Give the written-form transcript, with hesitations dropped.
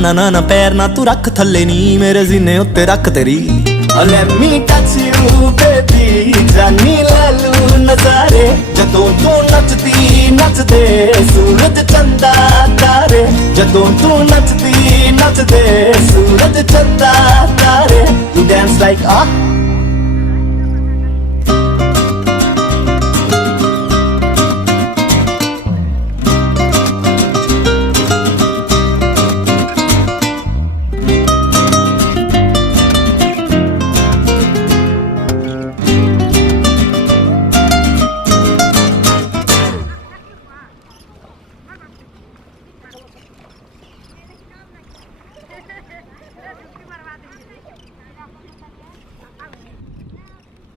ਨਾ ਨਾ ਨਾ ਪੈਰ ਨਾ ਤੂੰ ਰੱਖ ਥੱਲੇ ਨੀ ਮੇਰੇ ਸੀਨੇ ਉੱਤੇ ਰੱਖ ਤੇਰੀ Let me touch you baby ਜਾਨੀ ਲੈ ਲੂ ਨਜ਼ਾਰੇ ਜਦੋਂ ਤੂੰ ਨੱਚਦੀ ਨੱਚਦੇ ਸੂਰਜ ਚੰਦਾ ਤਾਰੇ ਜਦੋਂ ਤੂੰ ਨੱਚਦੀ ਨੱਚਦੇ ਸੂਰਜ ਚੰਦਾ ਤਾਰੇ You dance like